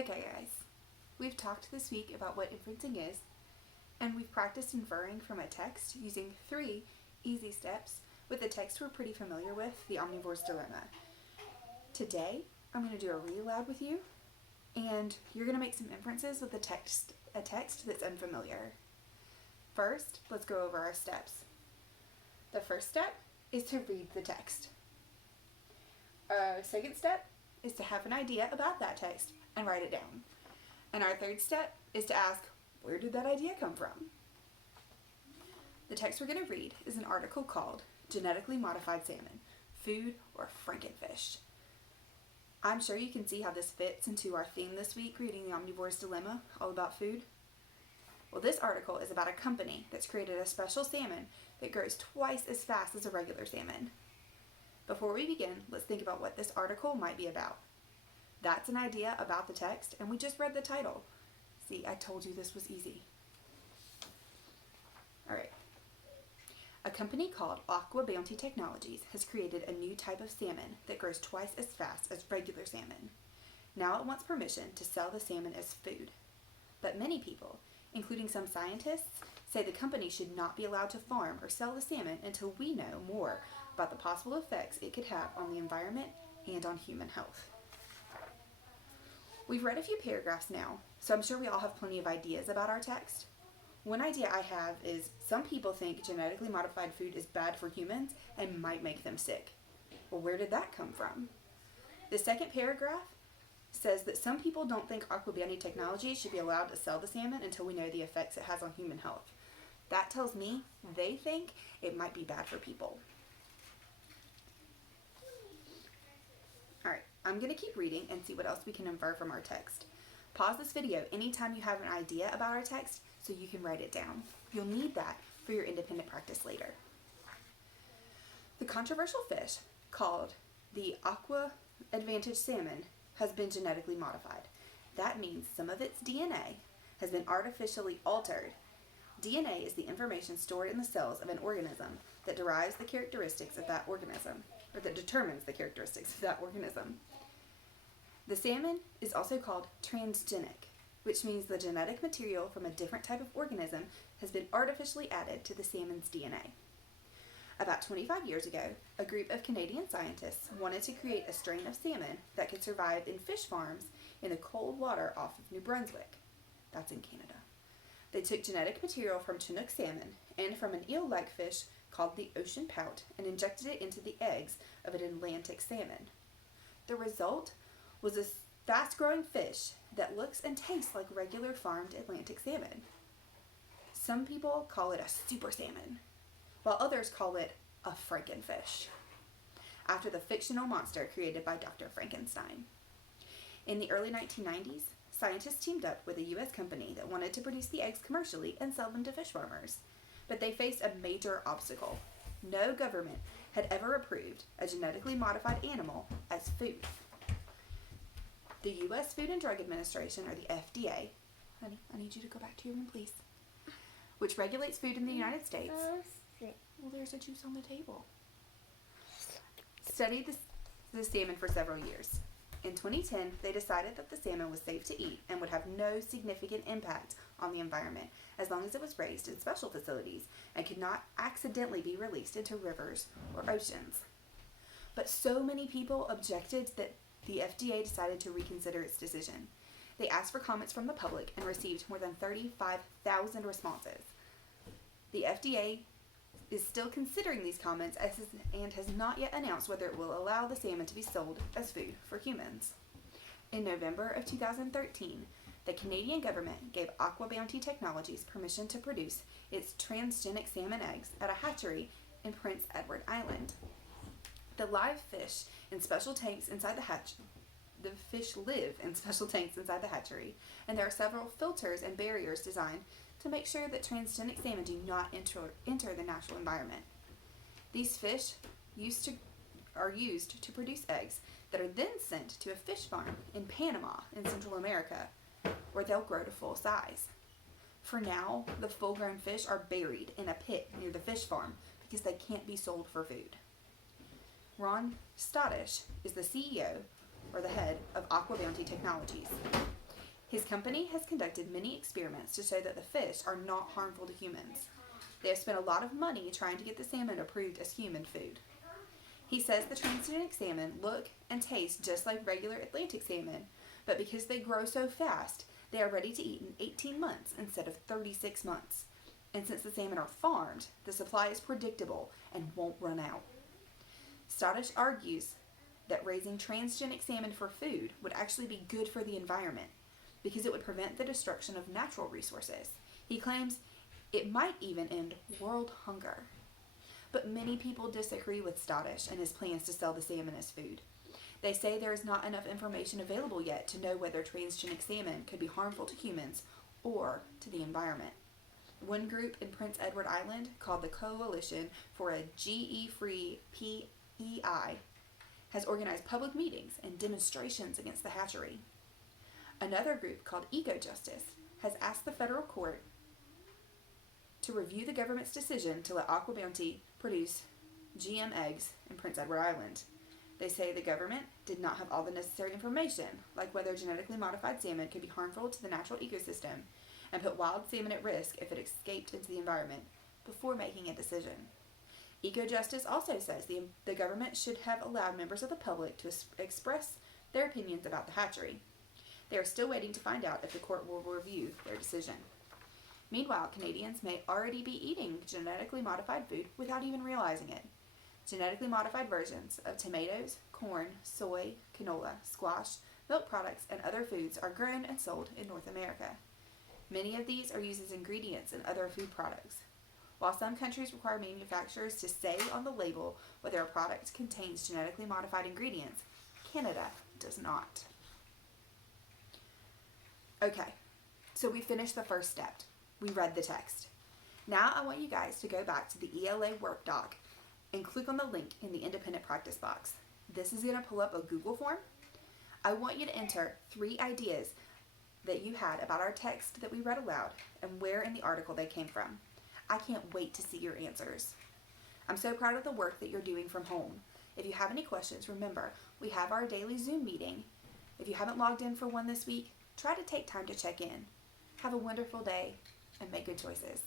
Okay guys, we've talked this week about what inferencing is, and we've practiced inferring from a text using 3 easy steps with a text we're pretty familiar with, the omnivore's dilemma. Today, I'm going to do a read aloud with you, and you're going to make some inferences with a text that's unfamiliar. First, let's go over our steps. The first step is to read the text. Our second step is to have an idea about that text and write it down. And our third step is to ask, where did that idea come from? The text we're going to read is an article called Genetically Modified Salmon, Food or Frankenfish. I'm sure you can see how this fits into our theme this week, reading the Omnivore's Dilemma, all about food. Well, this article is about a company that's created a special salmon that grows twice as fast as a regular salmon. Before we begin, let's think about what this article might be about. That's an idea about the text, and we just read the title. See, I told you this was easy. All right. A company called Aqua Bounty Technologies has created a new type of salmon that grows twice as fast as regular salmon. Now it wants permission to sell the salmon as food. But many people, including some scientists, say the company should not be allowed to farm or sell the salmon until we know more about the possible effects it could have on the environment and on human health. We've read a few paragraphs now, so I'm sure we all have plenty of ideas about our text. One idea I have is some people think genetically modified food is bad for humans and might make them sick. Well, where did that come from? The second paragraph says that some people don't think Aqua Bounty Technology should be allowed to sell the salmon until we know the effects it has on human health. That tells me they think it might be bad for people. Alright, I'm going to keep reading and see what else we can infer from our text. Pause this video anytime you have an idea about our text so you can write it down. You'll need that for your independent practice later. The controversial fish, called the Aqua Advantage salmon, has been genetically modified. That means some of its DNA has been artificially altered. DNA is the information stored in the cells of an organism that derives the characteristics of that organism, or that determines the characteristics of that organism. The salmon is also called transgenic, which means the genetic material from a different type of organism has been artificially added to the salmon's DNA. About 25 years ago, a group of Canadian scientists wanted to create a strain of salmon that could survive in fish farms in the cold water off of New Brunswick. That's in Canada. They took genetic material from Chinook salmon and from an eel-like fish called the ocean pout and injected it into the eggs of an Atlantic salmon. The result was a fast-growing fish that looks and tastes like regular farmed Atlantic salmon. Some people call it a super salmon, while others call it a Frankenfish, after the fictional monster created by Dr. Frankenstein. In the early 1990s, scientists teamed up with a U.S. company that wanted to produce the eggs commercially and sell them to fish farmers. But they faced a major obstacle. No government had ever approved a genetically modified animal as food. The U.S. Food and Drug Administration, or the FDA, honey, I need you to go back to your room, please, which regulates food in the United States. Well, there's a juice on the table. Studied the salmon for several years. In 2010, they decided that the salmon was safe to eat and would have no significant impact on the environment as long as it was raised in special facilities and could not accidentally be released into rivers or oceans. But so many people objected that the FDA decided to reconsider its decision. They asked for comments from the public and received more than 35,000 responses. The FDA is still considering these comments and has not yet announced whether it will allow the salmon to be sold as food for humans. In November of 2013, the Canadian government gave Aqua Bounty Technologies permission to produce its transgenic salmon eggs at a hatchery in Prince Edward Island. The live fish in special tanks inside the fish live in special tanks inside the hatchery, and there are several filters and barriers designed to make sure that transgenic salmon do not enter the natural environment. These fish are used to produce eggs that are then sent to a fish farm in Panama in Central America, where they'll grow to full size. For now, the full-grown fish are buried in a pit near the fish farm because they can't be sold for food. Ron Stodish is the CEO, or the head, of Aqua Bounty Technologies. His company has conducted many experiments to show that the fish are not harmful to humans. They have spent a lot of money trying to get the salmon approved as human food. He says the transgenic salmon look and taste just like regular Atlantic salmon, but because they grow so fast, they are ready to eat in 18 months instead of 36 months. And since the salmon are farmed, the supply is predictable and won't run out. Stodish argues that raising transgenic salmon for food would actually be good for the environment because it would prevent the destruction of natural resources. He claims it might even end world hunger. But many people disagree with Stodish and his plans to sell the salmon as food. They say there is not enough information available yet to know whether transgenic salmon could be harmful to humans or to the environment. One group in Prince Edward Island, called the Coalition for a GE-Free PEI, has organized public meetings and demonstrations against the hatchery. Another group, called Eco-Justice, has asked the federal court to review the government's decision to let Aqua Bounty produce GM eggs in Prince Edward Island. They say the government did not have all the necessary information, like whether genetically modified salmon could be harmful to the natural ecosystem and put wild salmon at risk if it escaped into the environment, before making a decision. Eco-Justice also says the government should have allowed members of the public to express their opinions about the hatchery. They are still waiting to find out if the court will review their decision. Meanwhile, Canadians may already be eating genetically modified food without even realizing it. Genetically modified versions of tomatoes, corn, soy, canola, squash, milk products, and other foods are grown and sold in North America. Many of these are used as ingredients in other food products. While some countries require manufacturers to say on the label whether a product contains genetically modified ingredients, Canada does not. Okay, so we finished the first step. We read the text. Now I want you guys to go back to the ELA work doc and click on the link in the independent practice box. This is going to pull up a Google form. I want you to enter 3 ideas that you had about our text that we read aloud and where in the article they came from. I can't wait to see your answers. I'm so proud of the work that you're doing from home. If you have any questions, remember, we have our daily Zoom meeting. If you haven't logged in for one this week, try to take time to check in. Have a wonderful day and make good choices.